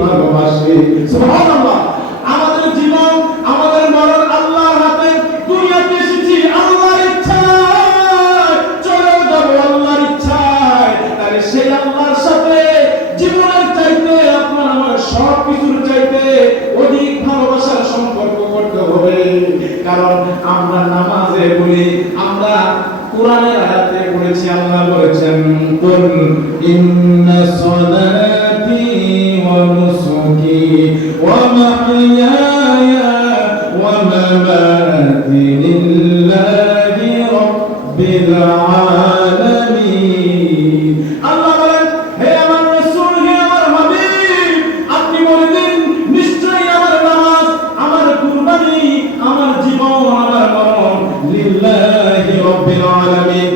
ভালোবাসি। সুবহানাল্লাহ। আমাদের জীবন, আমাদের মরণ আল্লাহর হাতে। দুনিয়াতে এসেছি আল্লাহর ইচ্ছায়। চলে যাব আল্লাহর ইচ্ছায়। তাহলে সেই আল্লাহর সাথে জীবনের চাইতে আপনার আমার সব কিছুর চাইতে অধিক ভালোবাসার সম্পর্ক করতে হবে। কারণ আমরা নামাজে বলি আমরা কোরআনের আয়াতে পড়েছি, আল্লাহ বলেছেন, কুল ইন্না সালাতি মাহইয়ায়া ওয়া মামাতি লিল্লাহি আল্লাহ হে আমার রাসূল হে আমার হাবিব আপনি বলে দিন নিশ্চয়ই আমার নামাজ আমার কুরবানি আমার জীবন আমার মরণ লিল্লাহি রাব্বিল আলামিন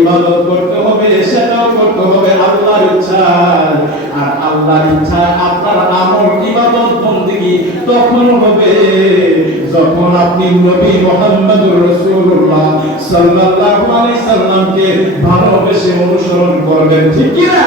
ইবাদত করতে হবে, সেটাও করতে হবে আল্লাহর ইচ্ছায়। আর আল্লাহর ইচ্ছায় আপনার আমল ইবাদত বন্দেগী তখন হবে। যখন আপনি নবী মুহাম্মদুর রাসূলুল্লাহ সাল্লাল্লাহু আলাইহি সাল্লামকে ভালোবেসে অনুসরণ করবেন, ঠিক কি না